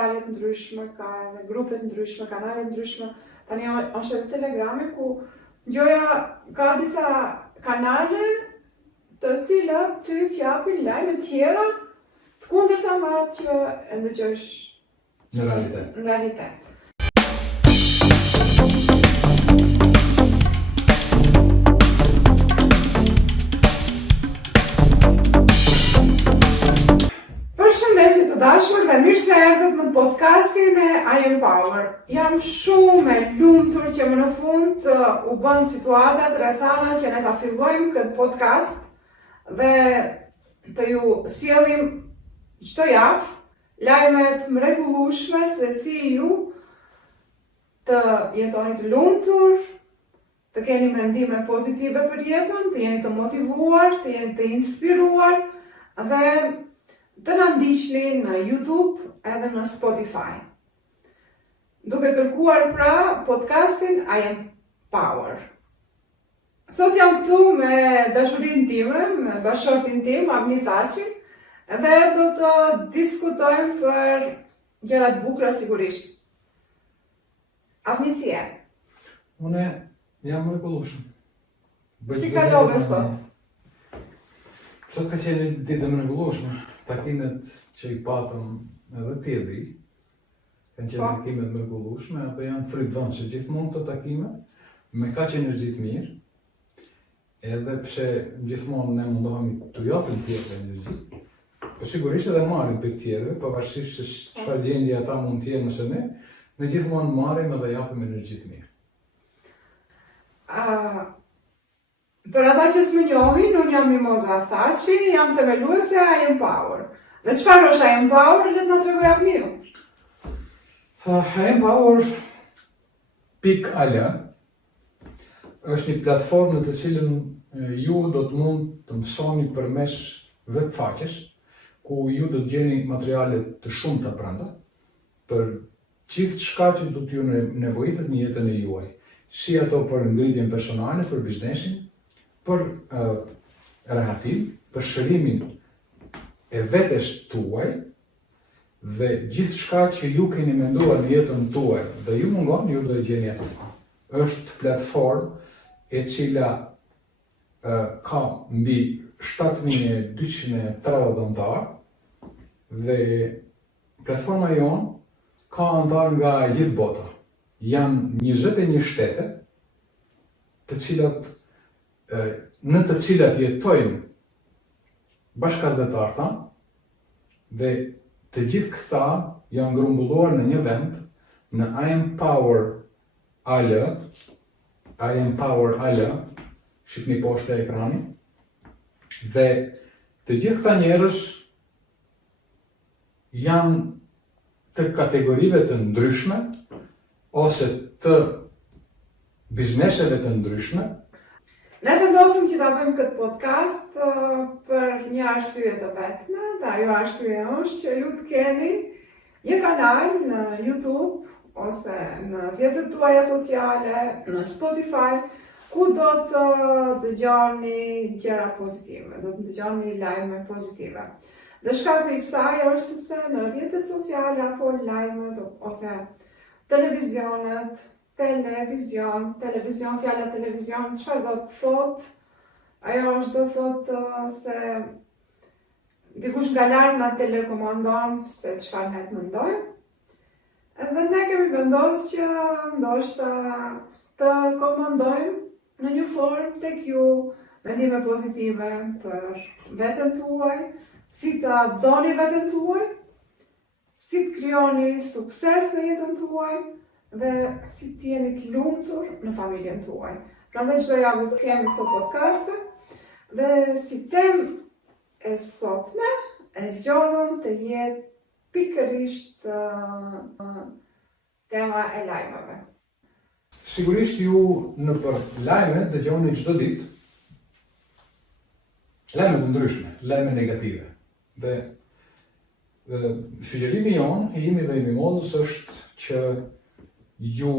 sociale të ndryshme, ka edhe grupe të ndryshme, kanale të ndryshme. Tani është edhe Telegrami ku Gjoja ka disa kanale të cilat ty t'japin lajme tjera të kundërta me atë që e ndëgjosh në realitet. Përshëndetje të dashur dhe mirë se erdhët në podcastin e I Am Power. Jam shumë e lumtur që më në fund u bën situatat rrethana që ne ta fillojmë këtë podcast dhe të ju sjellim çdo javë lajmet mrekullueshme se si ju të jetoni të lumtur, të keni mendime pozitive për jetën, të jeni të motivuar, të jeni të inspiruar dhe të na ndiqni në YouTube edhe në Spotify. Duke kërkuar pra podcastin I Am Power. Sot jam këtu me dashurinë time, me bashkëshortin tim, Avni Thaçin, dhe do të diskutojmë për gjëra të bukura sigurisht. Avni si je? Unë jam mrekullueshëm. Si kalove sot? Sot ka qenë një ditë e mrekullueshme. Takimet që I patëm edhe ti e di, kanë qenë takimet mrekullueshme, apo janë frikëdhënëse gjithmonë të takime, me kaq energji të mirë, edhe pse gjithmonë ne mundohemi të japim tjetër energji, po sigurisht edhe marrim për tjerëve, pavarësisht se çfarë gjendje ata mund të jenë ose ne gjithmonë marrim edhe japim energji të mirë. Për ata që s'më njohin, unë jam Mimoza Thaçi, jam themeluese e I Am Power. Dhe çfarë është I Am Power, le të na tregoj Avniu. I Am Power .al është një platformë në të cilën ju do të mund të mësoni përmes web faqes, ku ju do të gjeni materiale të shumta brenda për gjithçka që do t'ju nevojitet në jetën e juaj, si ato për ngritjen personale, për biznesin, për rehatim, për shërimin e vetes tuaj dhe gjithçka që ju keni menduar në jetën tuaj dhe ju mungon, ju do e gjeni atë. Është platformë e cila ka mbi 7230 anëtar dhe platforma jonë ka anëtar nga gjithë bota. Janë 21 shtete në të cilat jetojnë bashkëdhetarta dhe të gjithë këta janë grumbulluar në një vend në I Am Power.al, shihni poshtë e ekranit, dhe të gjithë këta njerëz janë të kategorive të ndryshme ose të bizneseve të ndryshme. Ne vendosim që ta bëjmë këtë podcast për një arsye të vetme, dhe ajo arsye është që ju të keni një kanal në YouTube ose në rrjetet tuaja sociale, në Spotify, ku do të dëgjoni gjëra pozitive, do të dëgjoni lajme pozitive. Dhe shkaku I kësaj është sepse në rrjetet sociale apo lajmet ose televizionet, televizion, fjala televizion, çfarë do të thot? Ajo është do të thot se dikush nga larg na telekomandon se çfarë ne të mendojmë. Edhe ne kemi vendosur që ndoshta të komandojmë në një formë tek ju mendime pozitive për veten tuaj, si të doni veten tuaj, si të krijoni sukses në jetën tuaj, dhe si të jeni të lumtur në familjen tuaj. Prandaj çdo javë do të kemi këto podcaste dhe si temë e sotme e zgjodhëm të jetë pikërisht tema e lajmeve. Sigurisht ju nëpër lajme dëgjoni çdo ditë lajme të ndryshme, lajme negative. Dhe sugjerimi jonë, imi dhe I Mimozës është që ju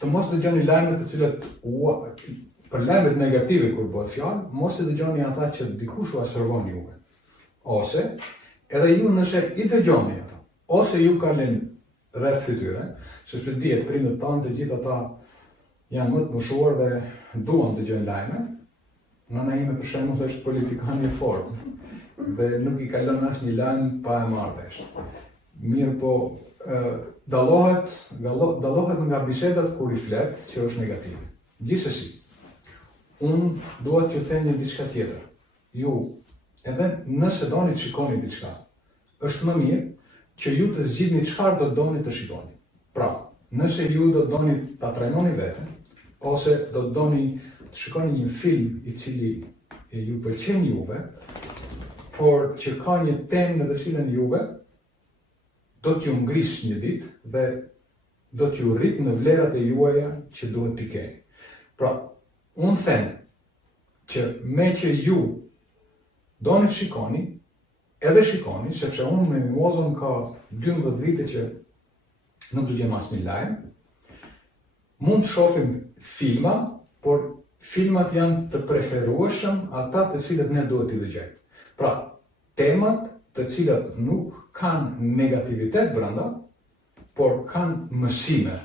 të mos dëgjoni lajmet të cilat për lajmet negative kur bëhet fjalë, mos I dëgjoni ata që dikush u servon juve. Ose edhe ju nëse I dëgjoni ato, ose ju kalin rreth fytyre, sepse dihet prindët tanë të gjithë ata janë më të moshuar dhe duan të gjojnë lajme. Nëna ime për shembull është politikan i fortë dhe nuk i ka lënë asnjë lajm pa e marrë vesh. Mirë po, dallohet nga bisedat kur i flet që është negativ. Gjithsesi, unë dua t'ju them një diçka tjetër. Ju, edhe nëse doni të shikoni diçka, është më mirë që ju të zgjidhni çfarë do doni të shikoni. Pra, nëse ju do doni ta trajnoni veten, ose do doni të shikoni një film i cili ju pëlqen juve, por që ka një temë në të cilën juve do t'ju ngris një ditë dhe do t'ju rrit në vlerat e juaja që duhet t'i keni. Pra, unë them që me që ju doni të shikoni, edhe shikoni, sepse unë me mimozën ka 12 vite që nuk dëgjoj asnjë lajm. Mund të shohim filma, por filmat janë të preferueshëm ata të cilët ne duhet t'i dëgjojmë. Pra, temat të cilat nuk kanë negativitet brenda, por kanë mësime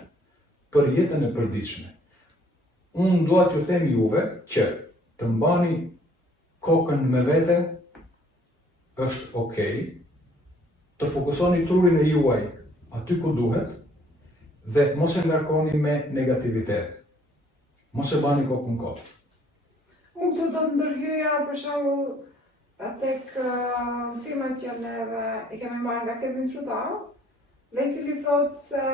për jetën e përditshme. Unë dua t'ju them juve që të mbani kokën me vete është okay, të fokusoni trurin e juaj aty ku duhet dhe mos e ngarkoni me negativitet. Mos e bani kokën kot. Unë këtu do të ndërhyja për shembull tek mësimet që neve i kemi marrë nga Kevin Trudeau, dhe i cili thotë se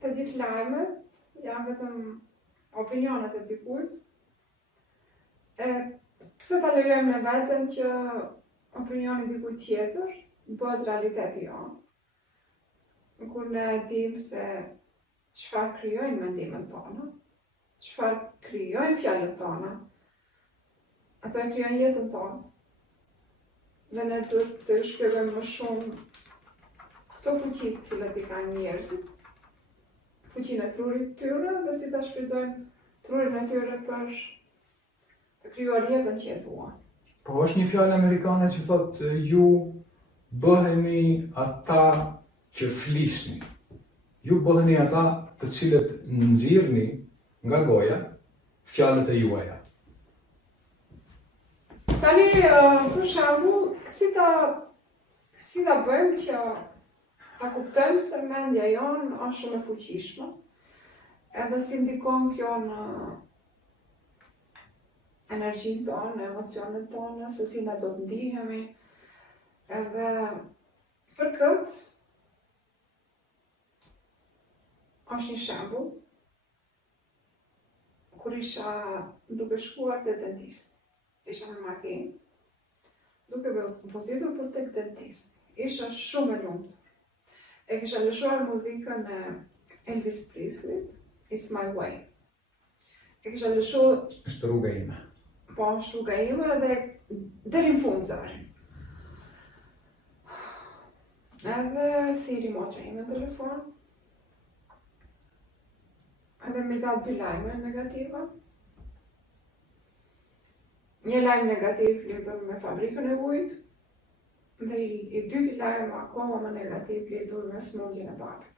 të gjithë lajmet janë vetëm opinionet e dikujt. Pse ta lejojmë në veten që opinioni dikujt tjetër bëhet realiteti jonë? Kur ne dim se çfarë krijojnë mendimet tona, çfarë krijojnë fjalët tona, ato e krijojnë jetën tonë. Dhe ne duhet të shpjegojmë më shumë këto fuqi të cilat i kanë njerëzit, fuqinë e trurit të tyre dhe si ta shfrytëzojnë trurin e tyre për të krijuar jetën që jetuan. Po është një fjalë amerikane që thotë ju bëheni ata që flisni. Ju bëheni ata të cilët nxirrni nga goja fjalët e juaja. Tani, për shembull, si ta bëjmë që ta kuptojmë se mendja jonë është shumë e fuqishme, edhe si ndikon kjo në energjinë tonë, në emocionet tonë, se si ne do të ndihemi, edhe për këtë është një shembull kur isha duke shkuar te dentist. Isha në makinë, duke pozitur për tek dentist. Isha shumë e lumtur. E kisha lëshuar muzikën e Elvis Presley, It's My Way. E kisha lëshuar... Është rruga ime. Po, është rruga ime dhe deri në fund zërin. Edhe thiri motra ime në telefon. Edhe mi dha 2 lajme negativa. Një lajm negativ lidhur me fabrikën e ujit, dhe i dyti lajm akoma më negativ lidhur me smundjen e babit.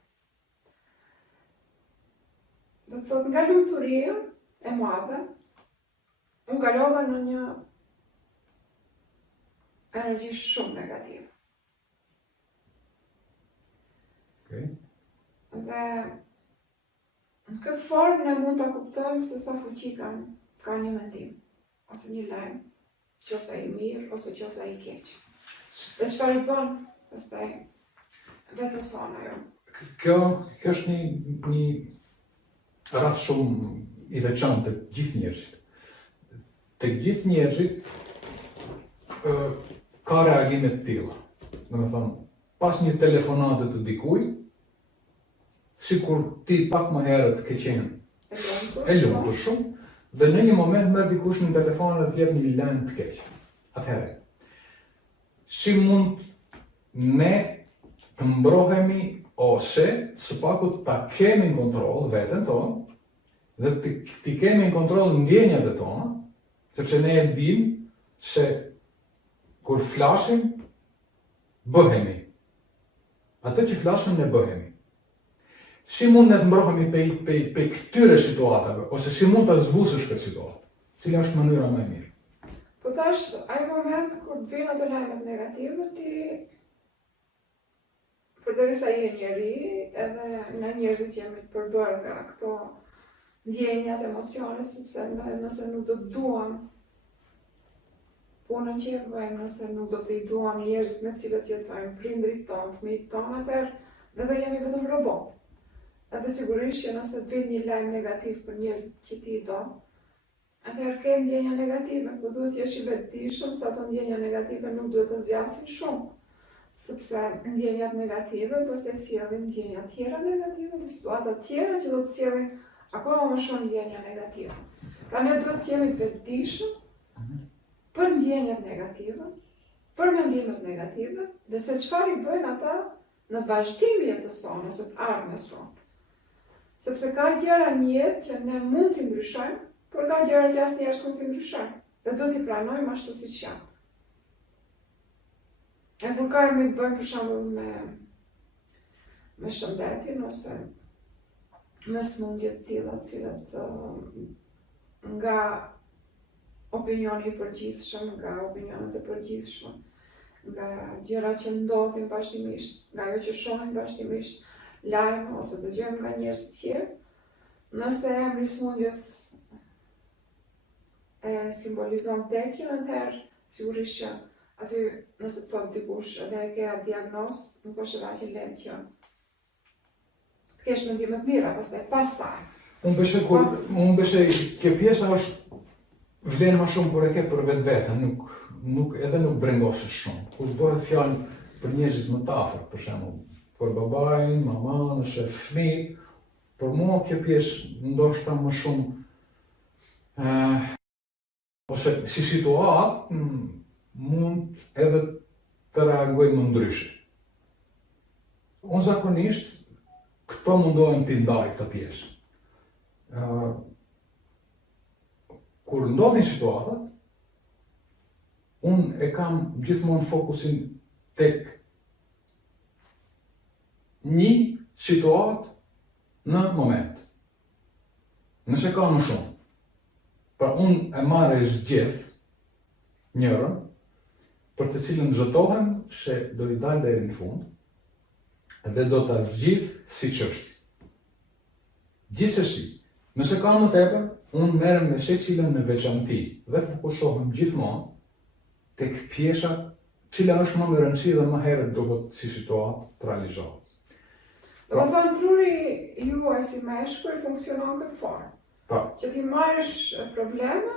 Do të thotë nga lumturia e madhe, unë kalova në një energji shumë negative. Okay. Dhe në këtë formë ne mund ta kuptojmë se sa fuqi ka një mendim, ose një lajm, qoftë ai i mirë ose qoftë ai i keq. Dhe çfarë i bën pastaj vetes sonë ajo. Kjo është një rast shumë i veçantë të gjithë njerëzit. Të gjithë njerëzit ka reagime të tilla. Domethënë, pas një telefonate të dikujt, sikur ti pak më herët ke qenë e lumtur shumë, dhe në një moment merr dikush në telefon dhe t'jep një lajm të keq. Atëherë, si mund ne të mbrohemi ose së pakut ta kemi në kontroll veten tonë dhe të kemi në kontroll ndjenjat e tona, sepse ne e dim se kur flasim bëhemi. atë që flasëm ne bëhemi. Si mund ne të mbrohemi pe këtyre situatave, ose si mund të zbusësh këtë situatë? Cila është mënyra më e mirë? Po tash, ai moment kur të vinë ato lajmet negative, ti përderisa je njeri, edhe në njerëzit që jemi të përbërë nga këto ndjenjat, emocionet, sepse nëse nuk do të duam punën që e bëjmë, nëse nuk do të i duam njerëzit me cilët jetojmë, prindrit tonë, fëmijët tonë, atëherë ne do jemi vetëm robot. Edhe sigurisht që nëse të vinë një lajm negativ për njerëzit që ti i do, atëherë ke ndjenja negative, po duhet jesh i vetëdijshëm se ato ndjenja negative nuk duhet të nxjasin shumë, sepse ndjenjat negative pastaj sjellin ndjenja tjera negative, në situata tjera që do të sjellin akoma më shumë ndjenja negative. Pra ne duhet të jemi vetëdijshëm për ndjenjat negative, për mendimet negative, dhe se çfarë i bëjnë ata në vazhdim jetës sonë ose të ardhmës sonë. Sepse ka gjëra në jetë që ne mund t'i ndryshojmë, por ka gjëra që asnjëherë s'mund t'i ndryshojmë, dhe duhet t'i pranojmë ashtu siç janë. E kur ka me të bëjmë për shembull me shëndetin ose me smundje të tilla të cilat nga opinioni i përgjithshëm, nga opinionet e përgjithshme, nga gjëra që ndodhin vazhdimisht, nga ajo që shohim vazhdimisht, lajme ose dëgjojmë nga njerëz të tjerë, nëse emri i smundjes e simbolizon vdekjen, atëherë sigurisht që aty nëse të thotë dikush edhe e ke atë diagnozë, nuk është edhe aq e lehtë që të kesh mendime të mira pastaj. Unë besoj kjo pjesa është vlen më shumë kur e ke për vetveten, nuk brengoshesh shumë. Kur bëhet fjalë për njerëzit më të afërt, për shembull, për babain, maman, ose fëmijë, për mua kjo pjesë ndoshta më shumë ose si situatë mund edhe të reagoj më ndryshe. Unë zakonisht këto mundohem t'i ndaj këtë pjesë. Kur ndodhin situatat, unë e kam gjithmonë fokusin tek një situatë në moment. Nëse ka më shumë. Pra unë e marrë e zgjedh njërën, për të cilën zëtohem se do i dalë deri në fund, dhe do ta zgjidh siç është. Gjithsesi, nëse ka më tepër, unë merrem me secilën në veçanti dhe fokusohem gjithmonë tek pjesa cila është më e rëndësishme dhe më herët duhet si situatë të realizohet. Do të thonë truri juaj si meshkull funksionon këtë formë. Që ti marrësh problemet,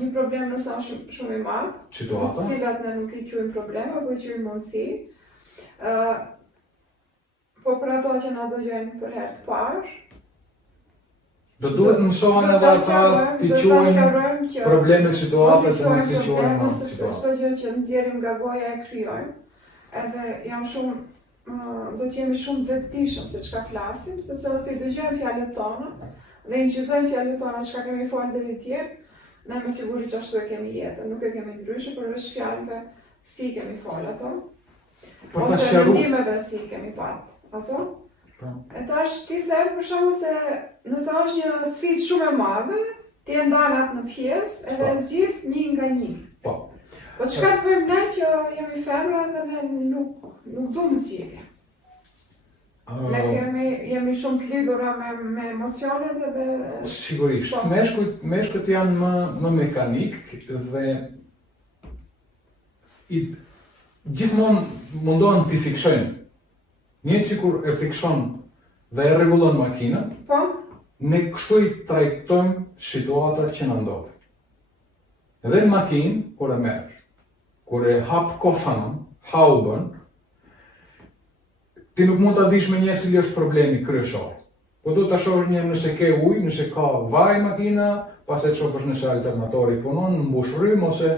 një problem nëse është shumë i madh, të cilat ne nuk i quajmë probleme, po i quajmë mundësi. Po për ato që na dëgjojnë për herë të parë, do duhet mësohen edhe ata t'i quajnë probleme situata që mos i quajnë situatë. Çdo gjë që nxjerrim nga goja e krijojmë. Edhe jam shumë do të jemi shumë vetëdijshëm se çka flasim, sepse nëse i dëgjojmë fjalët tona dhe i injizojmë fjalët tona çka kemi folur deri tjetër, ne me siguri që ashtu e kemi jetën, nuk e kemi ndryshe përveç fjalëve si kemi folur ato, ose mendimeve si kemi patë ato. E tash ti them për shembull se nëse është një sfidë shumë e madhe, ti e ndan atë në pjesë edhe e zgjidh një nga një. Po çka të bëjmë ne që jemi femra dhe ne nuk duam zgjidhje. Ne jemi shumë të lidhura me emocionet edhe... Sigurisht. Meshkujt janë më mekanik dhe gjithmonë mundohen t'i fiksojnë. Një sikur e fikson dhe e rregullon makinën, ne kështu i trajtojmë situatat që na ndodhin. Edhe në makinë, kur e merr, kur e hap kofën, haubën, ti nuk mund ta dish me një cili është problemi kryesor. Po do ta shohësh një nëse ke ujë, nëse ka vaj makina, pastaj shohësh nëse alternatori punon, mbush rrym ose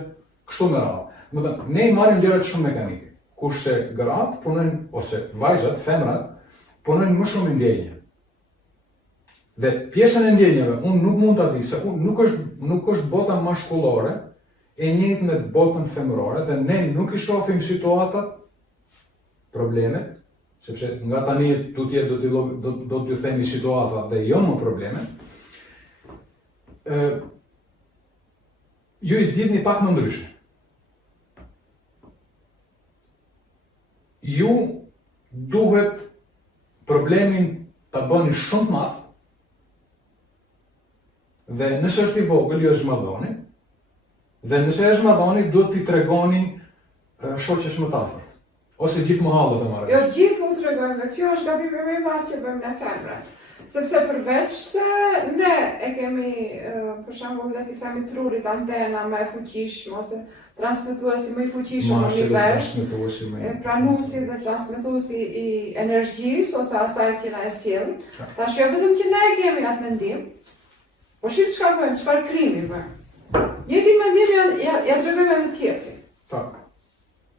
kështu me radhë. Do të thotë, ne i marrim gjërat shumë mekanike. Kurse gratë punojnë ose vajzat, femrat, punojnë më shumë ndjenje. Dhe pjesën e ndjenjave unë nuk mund ta di, se nuk është bota mashkullore e njëjtë me botën femërore dhe ne nuk i shohim situatat problemet, sepse nga tani do t'ju themi situata dhe jo më probleme, ju I zgjidhni pak më ndryshe. Ju duhet problemin ta bëni shumë të madh, dhe nëse është I vogël, ju e zhmadhoni, dhe nëse e zhmadhoni, duhet t'i tregoni shoqes më të afërt. Ose gjithë mahallët e marrë. Jo gjithë u tregojmë, dhe kjo është gabimi më I madh që bëjmë ne femrat. Sepse përveç se ne e kemi, për shembull, le t'i themi trurit, antena më e fuqishme, ose transmetuesi më I fuqishëm në univers, pranuesi dhe transmetuesi I energjisë ose asaj që na e sjell. Tash jo vetëm që ne e kemi atë mendim, po shit çka bëjmë, çfarë krimi bëjmë. Njëti mendim ja tregojmë edhe tjetrit.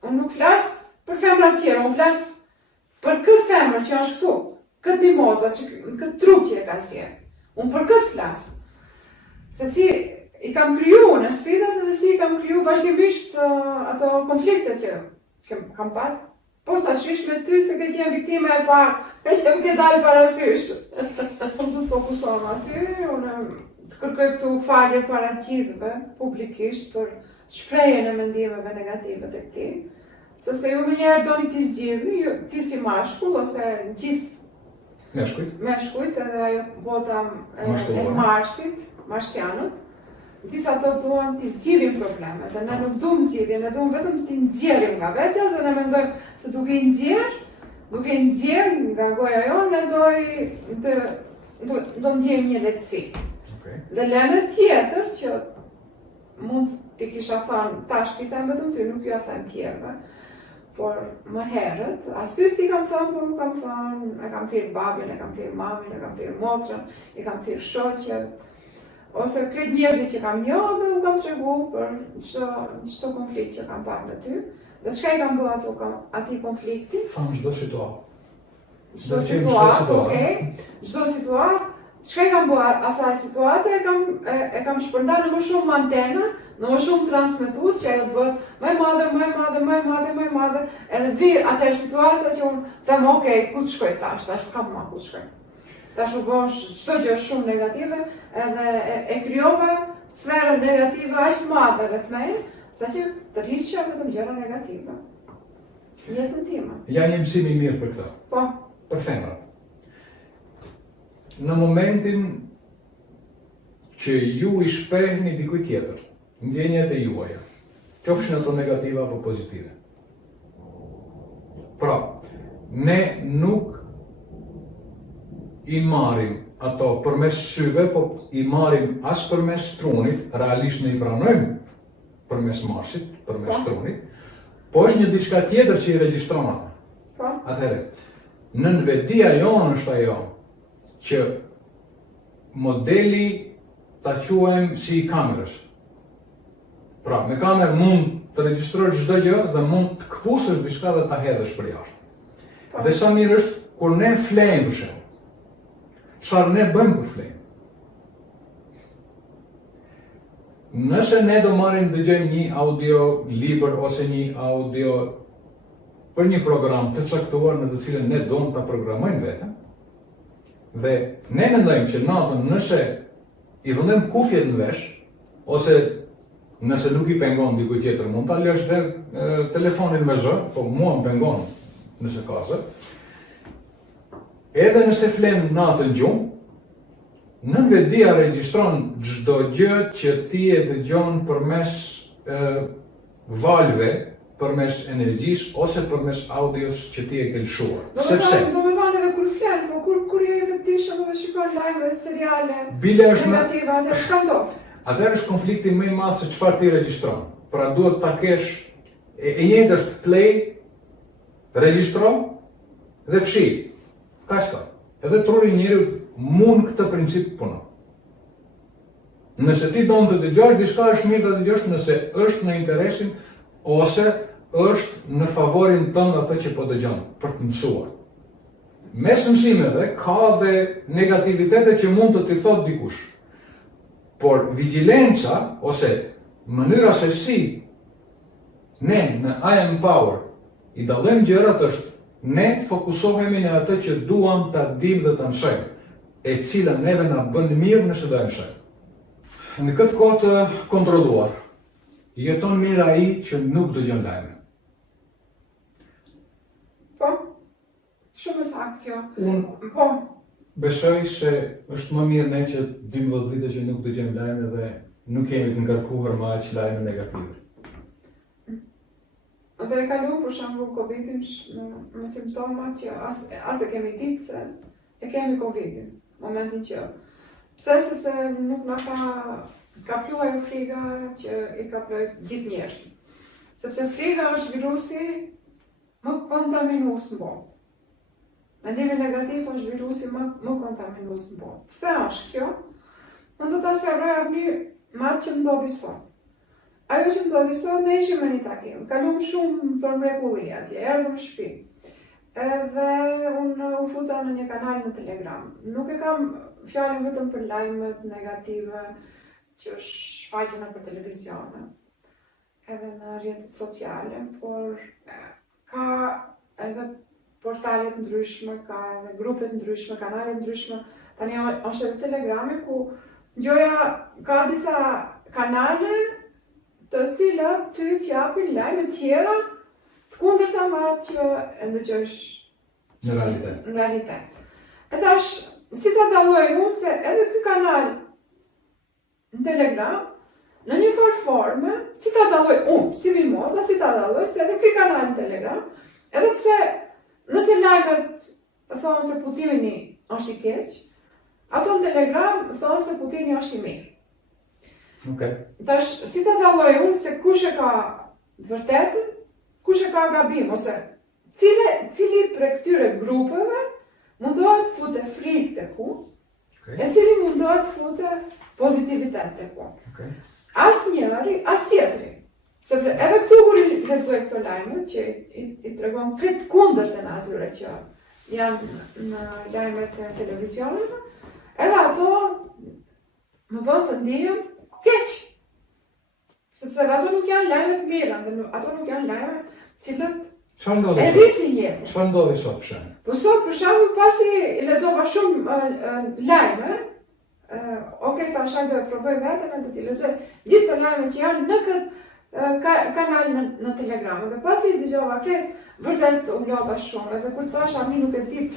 Unë nuk flas për femrat tjera, unë flas për këtë femër që është këtu. Këtë mimoza, këtë trup që e ka sjell. Unë për këtë flas. Se si I kam kriju në sfidat dhe si I kam kriju vazhdimisht ato konflikte që kam pat. Po sa shish me ty se ke qenë viktime e parë, që më ke dalë parasysh. Unë du të fokusohem aty, unë të kërkoj këtu falje para gjithëve, publikisht, për shprehjen e mendimeve negative të këtij. Sepse ju më njerë doni t'i zgjidhni, ti si mashkull, ose gjithë meshkujt, edhe ajo bota e Marsit, marsianët, gjithë ato duan t'i zgjidhin problemet, dhe ne nuk duam zgjidhje, ne duam vetëm t'i nxjerrim nga vetja, se ne mendojmë se duke I nxjerr nga goja jonë, ne do ndjejmë një lehtësi. Dhe lënë tjetër që mund t'i kisha thënë, tash t'i them vetëm ty, nuk ju ja them tjerëve, por më herët, as ty si kam thënë, por nuk kam thënë, e kam thirrë babin, e kam thirrë mamin, e kam thirrë motrën, e kam thirrë shoqet, ose krejt njerëzit që kam njohur dhe u kam tregu për çdo konflikt që kam pasur me ty. Dhe çka I kam bërë atij konflikti? Thamë çdo situatë. Çdo situatë, okay. Çdo situatë, çka I kam bërë asaj situate, e kam shpërndarë në më shumë antena, në më shumë transmetues që ajo të bëhet më e madhe, edhe vi atëherë situata që unë them, okay, ku të shkoj tash s'kam më ku të shkoj. Tash u bën çdo gjë shumë negative, edhe e krijova sferën negative aq të madhe rreth meje, saqë të rriqja vetëm gjëra negative. Jetën time. Ja një mësim I mirë për këtë. Po. Për femrat. Në momentin që ju I shprehni dikujt tjetër, ndjenjat e juaja, qofshin ato negative apo pozitive. Pra, ne nuk I marrim ato përmes syve, po I marrim as përmes trunit, realisht ne I pranojmë përmes Marsit, përmes trunit, po është një diçka tjetër që I regjistron ata. Atëherë, nënvedia jonë është ajo që modeli ta quajmë si I kamerës. Pra, me kamerë mund të regjistrosh çdo gjë dhe mund të kpusësh diçka dhe ta hedhësh për jashtë. Dhe sa mirë është kur ne flejmë për shembull. Çfarë ne bëjmë kur flejmë? Nëse ne do marrim dëgjojmë një audio libër ose një audio për një program të caktuar në të cilën ne donim ta programojmë veten, dhe ne mendojmë që natën nëse I vëndojmë kufjet në vesh, ose nëse nuk I pengon dikujt tjetër, mund ta lësh dhe telefonin me zë, po mua më pengon nëse ka zë. Edhe nëse flen natën gjumë, nënvedia regjistron çdo gjë që ti e dëgjon përmes valve, përmes energjisë ose përmes audios që ti e ke lëshuar. Sepse do me thënë edhe kur flen, po kur je I vetëdijshëm dhe shikon live seriale negative, atë çka ndodh? Atëherë është konflikti më I madh se çfarë ti regjistron. Pra duhet ta kesh e njëjtë është play, regjistro dhe fshi. Kaq ka. Edhe truri I njeriu mund këtë princip punon. Nëse ti don të dëgjosh diçka është mirë të dëgjosh nëse është në interesin ose është në favorin tënd atë që po dëgjon për të mësuar. Mes mësimeve ka dhe negativitete që mund të t'i thotë dikush. Por vigjilenca ose mënyra se si ne në I Am Power I dallojmë gjërat është ne fokusohemi në atë që duam ta dimë dhe ta mësojmë, e cila neve na bën mirë nëse do e mësojmë. Në këtë kohë të kontrolluar, jeton mirë ai që nuk dëgjon lajme. Po, shumë e saktë kjo. Unë Po, besoj se është më mirë ne që 12 vite që nuk dëgjojmë lajme dhe nuk kemi të ngarkuar më aq lajme negative. dhe e kalu për shembull Covidin me simptoma që as e kemi ditë se e kemi Covidin. Momentin që sepse nuk na ka plu ajo friga që i ka plu gjithë njerëzit. Sepse friga është virusi më kontaminues në botë. Mendimi negativ është virusi më kontaminues në botë. Pse është kjo? Unë do ta sqaroja me atë që ndodhi sot. Ajo që ndodhi sot, ne ishim në një takim, kalum shumë për mrekulli atje, erdhëm në shtëpi. Edhe unë u futa në një kanal në Telegram. Nuk e kam fjalën vetëm për lajmet negative që shfaqen nëpër televizion, edhe në rrjetet sociale, por ka edhe portale të ndryshme, ka edhe grupe të ndryshme, kanale të ndryshme. Tani është edhe Telegrami ku gjoja ka disa kanale të cilat ty t'japin lajme tjera të kundërta me atë që e ndëgjosh Në realitet. në realitet. E tash, si ta dalloj unë se edhe ky kanal në Telegram, në një farë forme, si ta dalloj unë, si mimoza, si ta dalloj se edhe ky kanal në Telegram, edhe pse nëse lajmet thonë se Putini është i keq, ato në Telegram thonë se Putini është i mirë. Tash, si ta dalloj unë se kush e ka vërtetën, kush e ka gabim, ose cili prej këtyre grupeve mundohet fute frikë tek unë, e cili mundohet fute pozitivitet tek unë. As njëri, as tjetri. Sepse edhe këtu kur i lexoj këto lajme, që i tregon këtë kundërt e atyre që janë në lajmet e televizionit, edhe ato më bën të ndihem keq. Sepse ato nuk janë lajme të mira, ato nuk janë lajme cilët e rrisin jetën. Çfarë ndodhi sot për shembull? Po sot për shembull pasi lexova shumë lajme, thash do e provoj veten edhe t'i lexoj gjithë të lajmet që janë në këtë kanal në Telegram. Dhe pasi dëgjova krejt, vërtet u lodha shumë, edhe kur thasha mi nuk e di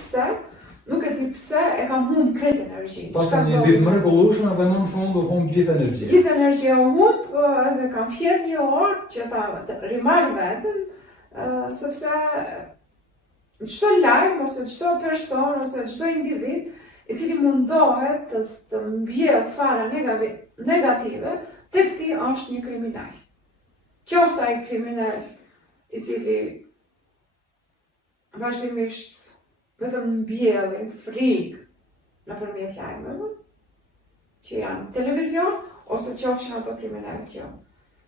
pse e kam humb krejt energji. Pastaj një ditë mrekullueshme dhe në fund u humb gjithë energjia. Gjithë energjia u humb, edhe kam fjet një orë që ta rimarr veten, sepse çdo lajm ose çdo person ose çdo individ i cili mundohet të mbjellë fara negative, tek ti është një kriminal. Qoftë ai kriminal i cili vazhdimisht vetëm mbjellin frikë nëpërmjet lajmeve që janë televizion, ose qofshin ato kriminal që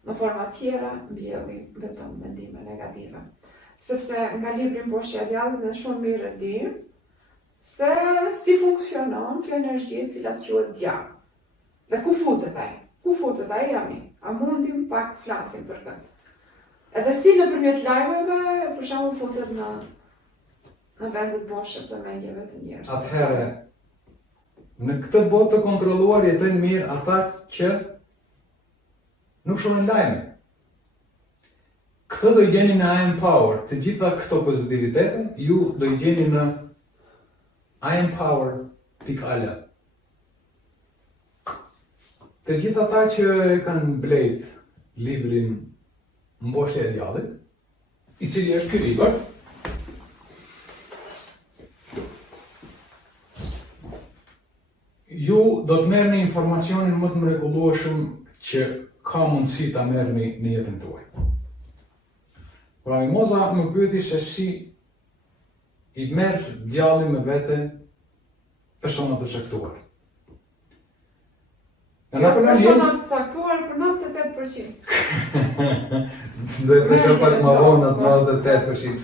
në forma tjera mbjellin vetëm mendime negative. Sepse nga librin Boshja e Djallit ne shumë mirë e dim se si funksionon kjo energji e cila quhet djall. Dhe ku futet ai? Ku futet ai jami? A mundim pak të flasim për këtë? Edhe si nëpërmjet lajmeve, për shembull futet në vendet boshe të mendjeve të njerëzve. Atëherë, në këtë botë të kontrolluar jetojnë mirë ata që nuk shohin lajme. Këtë do i gjeni në I Am Power, të gjitha këto pozitivitete, ju do i gjeni në iampower.al. Të gjitha ata që kanë blet librin Mboshja e Djallit, i cili është ky libër, ju do të merrni informacionin më të mrekullueshëm që ka mundësi ta merrni në jetën tuaj. Pra mimoza më pyeti se si i merr djalli me vete persona të caktuar. Persona të caktuar për 98%. Do të thëshë pak më vonë atë 98%.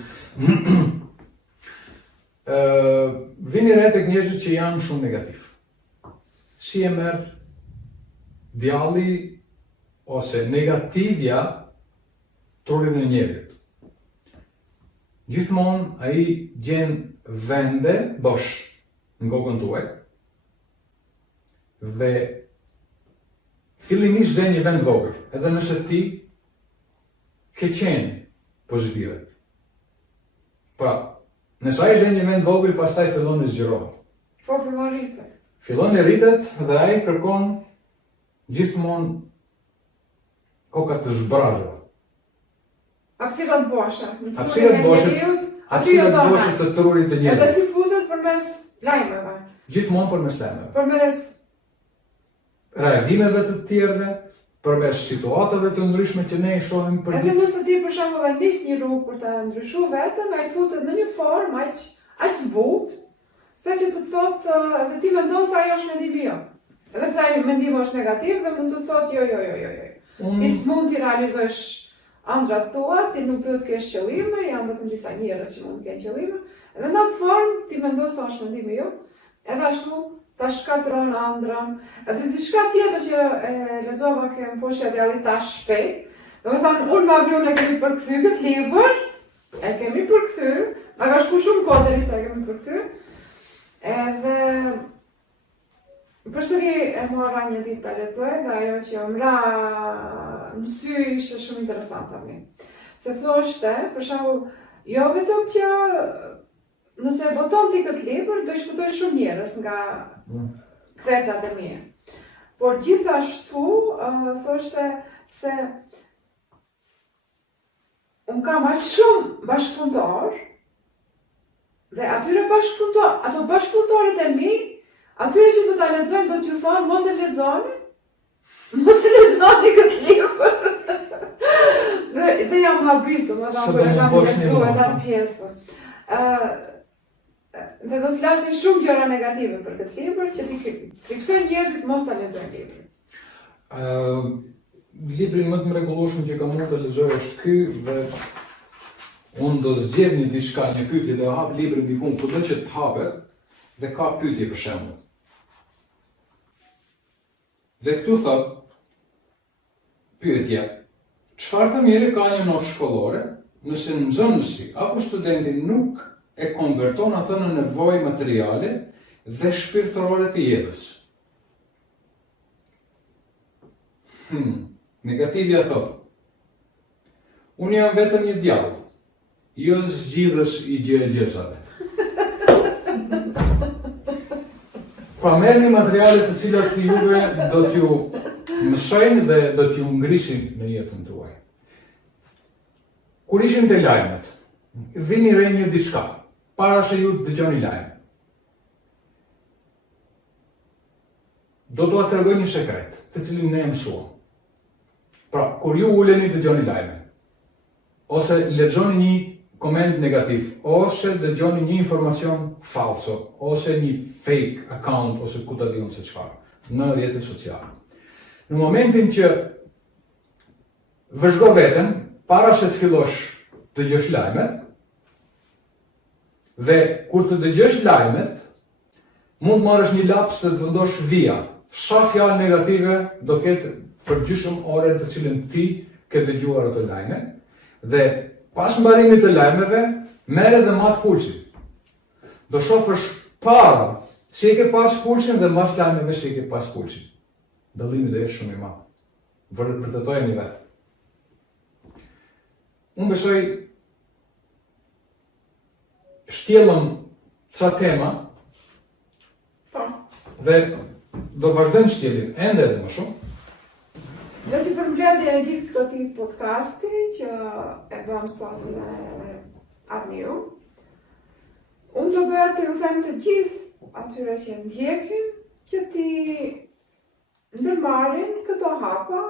Vini re tek njerëzit që janë shumë negativ. Si e merr djalli ose negativja trurin e njerit. Gjithmonë ai gjen vende bosh në kokën tuaj dhe fillimisht gjen një vend vogël, edhe nëse ti ke qenë pozitive. Pra, nëse ai gjen një vend vogël, pastaj fillon të zgjerohet. Po fillon rritet. Fillon e rritet dhe ai kërkon gjithmonë koka të zbrazura. Hapësirat boshe. Hapësirat boshe, hapësirat boshe të trurit të Edhe njerëzve. si futet përmes lajmeve. Gjithmonë përmes lajmeve. Përmes Reagimeve të tjerëve, përmes situatave të ndryshme që ne i shohim për edhe nëse ti për shembull e nis një rrugë për ta ndryshuar veten, ai futet në një formë aq të butë, sa që të thotë edhe ti mendon se ajo është mendimi jo. Edhe pse ai mendimi është negativ dhe mund të thotë jo. Ti s'mund t'i realizosh ëndrat tua, ti nuk duhet të kesh qëllime, janë vetëm disa njerëz që mund të kenë qëllime. Edhe në atë formë ti mendon se është mendimi jo. Edhe ashtu ta shkatron ëndrën. Edhe diçka tjetër që e lexova këtu poshtë djallit tash shpejt. Domethënë unë ma vjen e kemi përkthy këtë libër, e kemi përkthy, ma ka shku shumë kohë derisa e kemi përkthy. Edhe përsëri e mora një ditë ta lexoj dhe ajo që më ra në sy ishte shumë interesante për mua. Se thoshte, për shembull, jo vetëm që nëse e boton ti këtë libër, do shpëtoj shumë njerëz nga kthetat e mia. Por gjithashtu thoshte se unë kam aq shumë bashkëpunëtor dhe ato bashkëpunëtorët e mi, atyre që do ta lexojnë do t'ju thonë mos e lexoni këtë libër. Dhe jam habitur, më kam kur e kam lexuar atë pjesën. Dhe do të flasin shumë gjëra negative për këtë libër, që ti friksojnë njerëzit mos ta lexojnë librin. Librin më të mrekullueshëm që kam mund të lexoj është ky dhe unë do zgjedh një diçka, një pyetje dhe hap librin diku kudo që të hapet dhe ka pyetje për shembull. Dhe këtu thot pyetja: çfarë të mirë ka një notë shkollore nëse nxënësi apo studenti nuk e konverton atë në nevojë materiale dhe shpirtërore të jetës? Negativja thot: unë jam vetëm një djallë, jo zgjidhës i gjëgjëzave. Pra merrni materiale të cilat juve do t'ju mësojnë dhe do t'ju ngrisin në jetën tuaj. Kur ishim te lajmet, vini re një diçka, para se ju dëgjoni lajm. Do t'ua tregoj një sekret, të cilin ne e mësuam. Pra, kur ju uleni të dëgjoni lajme, ose lexoni një koment negativ, ose dëgjoni një informacion falso, ose një fake account, ose ku ta diun se çfarë në rrjetet sociale. Në momentin që vëzhgo veten para se të fillosh të dëgjosh lajmet, dhe kur të dëgjosh lajmet, mund të marrësh një laps dhe të vendosh via. Sa fjalë negative do ketë për gjysmë ore të cilën ti ke dëgjuar ato lajme, dhe pas mbarimit të lajmeve, merre dhe mat pulsin. Do shohësh para si e ke pas pulsin dhe mbas lajmeve si e ke pas pulsin. Dallimi do jetë shumë i madh. Vërtetojeni vetë. Unë besoj shtjellëm ca tema dhe do vazhdojmë shtjellim ende edhe më shumë. Dhe si përmbledhje e gjithë këtij podcasti që e bëm sot me Arniu, unë do doja të ju them të gjithë atyre që ndjekin që ti ndërmarrin këto hapa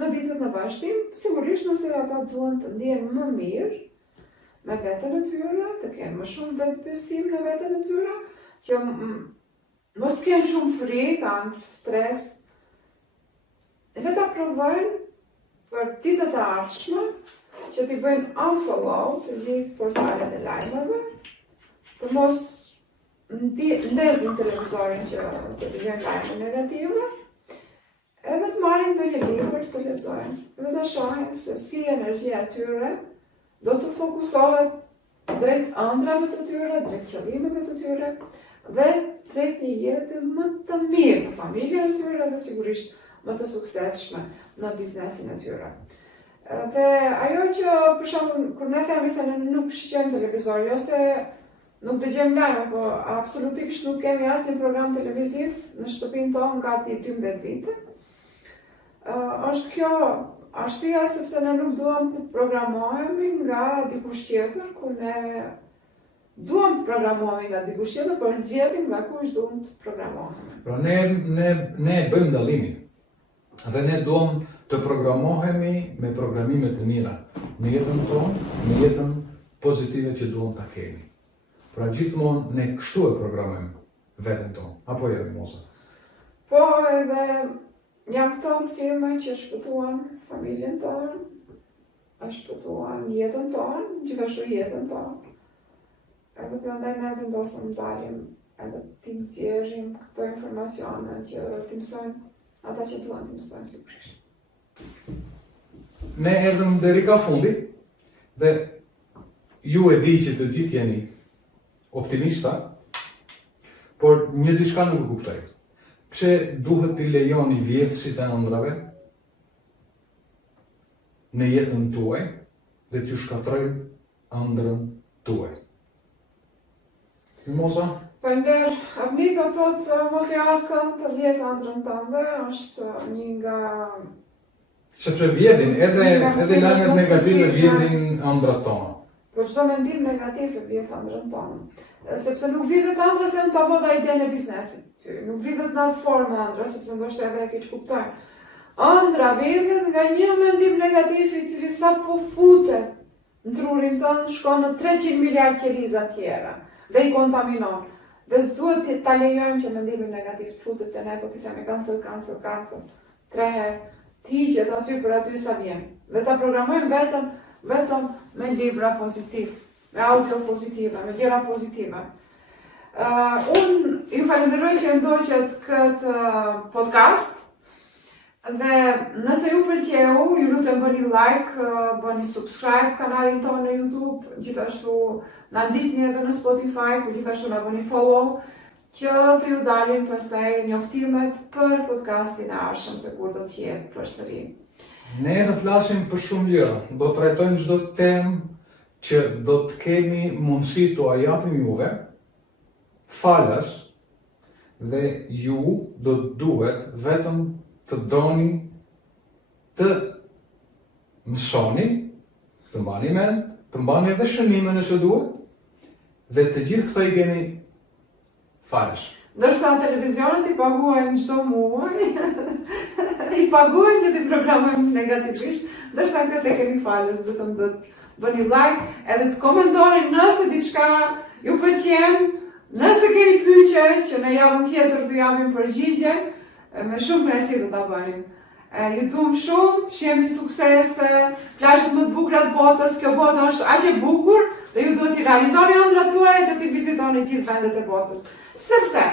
në ditët në vazhdim, sigurisht nëse ata duan të ndihen më mirë me veten e tyre, të kenë më shumë vetbesim në veten e tyre, që mos të kenë shumë frikë, ankth, stres. Le ta provojnë për ditët e ardhshme që t'i bëjnë unfollow të gjithë portalet e lajmeve, për mos ndezin televizorin që të dëgjojnë lajme negative, edhe të marrin ndonjë libër të lexojnë dhe të shohin se si energjia e tyre do të fokusohet drejt ëndrave të tyre, drejt qëllimeve të tyre, dhe drejt një jetë më të mirë në familjen e tyre dhe sigurisht më të suksesshme në biznesin e tyre. Dhe ajo që, për shembull, kur ne themi se ne nuk shiqojmë televizor, jo se nuk dëgjojmë lajme, po absolutisht nuk kemi asnjë program televiziv në shtëpinë tonë gati 12 vite. Është kjo arsyeja sepse ne nuk duam të programohemi nga dikush tjetër, ku ne duam të programohemi nga dikush tjetër, por zgjedhim nga kush duam të programohemi. Pra ne bëjmë dallimin. Dhe ne duam të programohemi me programime të mira në jetën tonë, në jetën pozitive që duam ta kemi. Pra gjithmonë ne kështu e programojmë veten tonë, apo jo Moza? Po edhe janë këto mësime që shpëtuan familjen tonë, shpëtuan jetën tonë, gjithashtu jetën tonë. Edhe prandaj ne vendosëm dalim edhe ti nxjerrim këto informacione që ti mësojnë ata që duan të mësojnë sigurisht. Ne erdhëm deri ka fundi dhe ju e di që të gjithë jeni optimista, por një diçka nuk e kuptoj. Pse duhet t'i lejoni vjedhësit e ëndrave në jetën tuaj dhe t'ju shkatrojnë ëndrën tuaj? Moza? Përnder, Avni do thotë mos le askën të vjedh ëndrën tënde, është një nga... Sepse vjedhin, edhe lajmet negative vjedhin ëndrat tona. Po çdo mendim negativ e vjedh ëndrën tonë. Sepse nuk vjedhet ëndra se në ta vëda idenë e biznesit. Nuk vjedhet në atë formë ëndra, sepse ndoshta edhe e keq kuptojnë. Ëndra vjedhet nga një mendim negativ i cili sa po futet në trurin tënë shkon në 300 miliard qeliza tjera dhe i kontaminon. Dhe s'duhet ta lejojmë që mendimi negativ të futet te ne, po t'i themi cancel, 3 herë, të hiqet aty për aty sa vjen. Dhe ta programojmë vetëm me libra pozitiv, me audio pozitive, me gjëra pozitive. Unë ju falenderoj që ndoqët këtë podcast dhe nëse ju pëlqeu, ju lutem bëni like, bëni subscribe kanalin tonë në YouTube, gjithashtu na ndiqni edhe në Spotify, ku gjithashtu na bëni follow, që të ju dalin pastaj njoftimet për podcastin e ardhshëm se kur do të jetë përsëri. Ne do flasim për shumë gjëra, do të trajtojmë çdo temë që do të kemi mundësi t'u japim juve, falas, dhe ju do të duhet vetëm të doni të mësoni, të mbani mend, të mbani edhe shënime nëse duhet, dhe të gjithë këto i keni falas. Ndërsa televizionet i paguajnë çdo muaj, i paguajnë që t'i programojmë negativisht, ndërsa këtë e keni falas, vetëm do të bëni like, edhe të komentoni nëse diçka ju pëlqen, nëse keni pyetje që në javën tjetër t'u japim përgjigje, me shumë kënaqësi do ta bënim. Ju duam shumë, shihemi suksese, plazhet më të bukura të botës, kjo botë është aq e bukur dhe ju duhet t'i realizoni ëndrat tuaja që t'i vizitoni gjithë vendet e botës. Sepse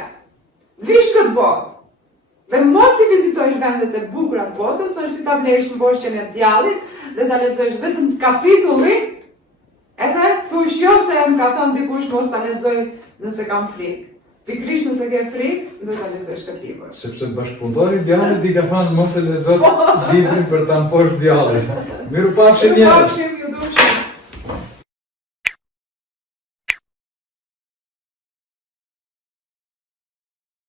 vish këtë botë dhe mos t'i vizitojsh vendet e bukura të botës, është si ta blesh mboshqen e djallit dhe ta lexosh vetëm kapitullin, edhe thush jo se më ka thënë dikush mos ta lexoj nëse kam frikë. Pikërisht nëse ke frikë, do ta lexosh këtë libër. Sepse bashkëpunëtori i djallit i ka thënë mos e lexo librin për ta mposhtë djallit. Mirupafshim.